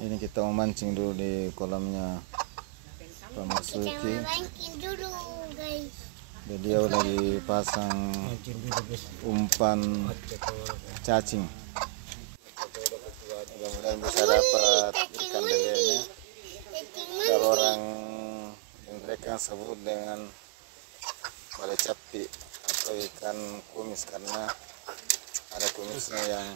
Ini kita mau mancing dulu di kolamnya Pak Marsuki. Kita mancing dulu, guys. Beliau lagi pasang umpan cacing. Mudah-mudahan bisa dapat ikan lelenya. Kalau orang mereka sebut dengan bale capi atau ikan kumis karena ada kumisnya yang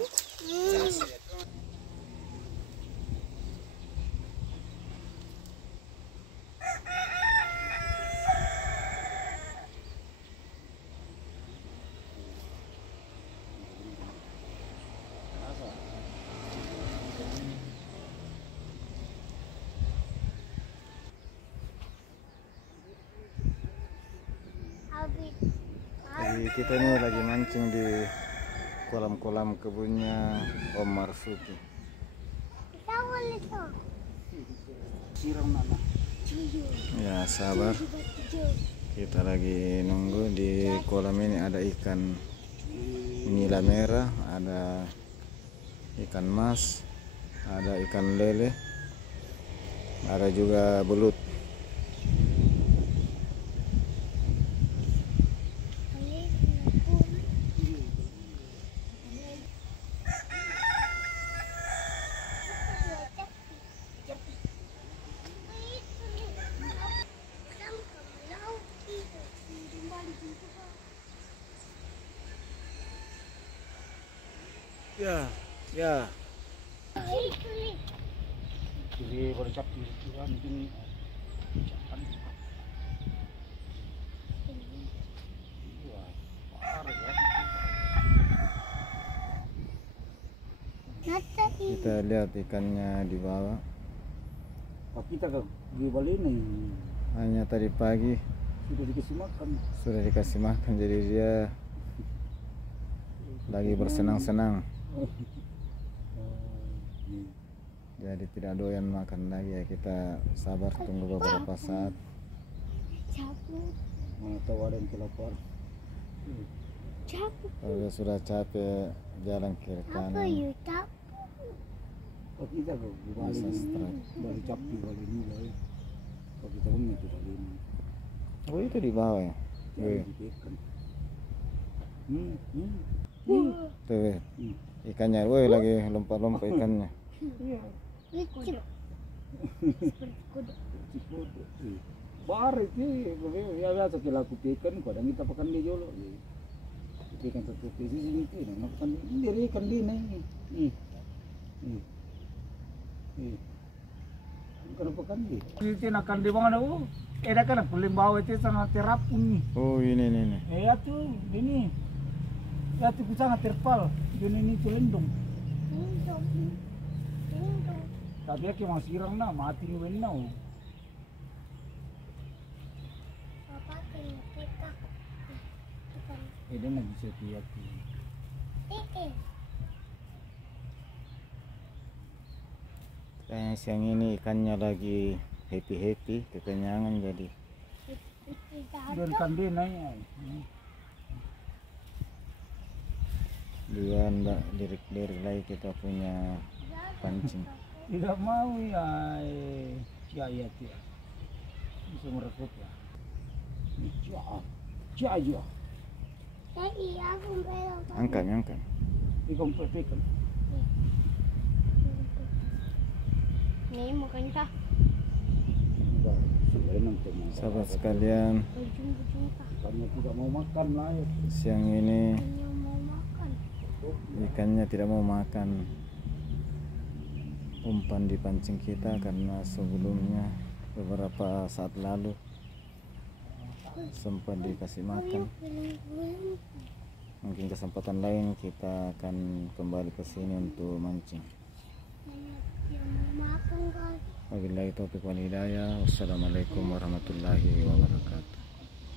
Jadi kita ini lagi mancing di kolam-kolam kebunnya Om Marsuki. Ya sabar, kita lagi nunggu. Di kolam ini ada ikan nila merah, ada ikan mas, ada ikan lele, ada juga belut. Ya. Jadi bercap di kan ini. Kita lihat ikannya di bawah. Kita di Bali nih. Hanya tadi pagi sudah dikasih makan. Jadi dia lagi bersenang-senang. Jadi tidak doyan makan lagi ya. Kita sabar tunggu beberapa saat. Mana tahu ada yang kelapar. Kalau sudah capek jalan kiri kanan. Kita di Bali Bali cap di Bali ini Bali. Kalau kita pun itu Bali ini. Oh itu di bawah ya. Tuh ikannya, woi lagi lompat-lompat ikannya. Bar itu ya biasa kita lakukan kadang kita pakan di jolo. Ikan satu ini makan dari ikan di nih. Kenapa kan di? Itu akan di mana ada kan pelimbau itu sangat terapung nih. Oh ini. Ya tuh ini. Ya tuh sangat terpal. Ini celendung. Tapi aku masih sirang na mati ni wenau. Dia nak bisa tiap. Kayaknya siang ini ikannya lagi happy, kekenyangan jadi. Dan ikan dia naik. Dia ndak lirik lagi kita punya pancing. Tidak mau ya, ya. Bisa merekut ya. Cia. Angkat. Ikan pepekan. Nih makan kah? Sahabat sekalian, Karena tidak mau makan lah ya. siang ini ikannya tidak mau makan umpan di pancing kita karena sebelumnya beberapa saat lalu sempat dikasih makan. Mungkin kesempatan lain kita akan kembali ke sini untuk mancing. Wabillahi taufiq wal hidayah. Wassalamualaikum warahmatullahi wabarakatuh.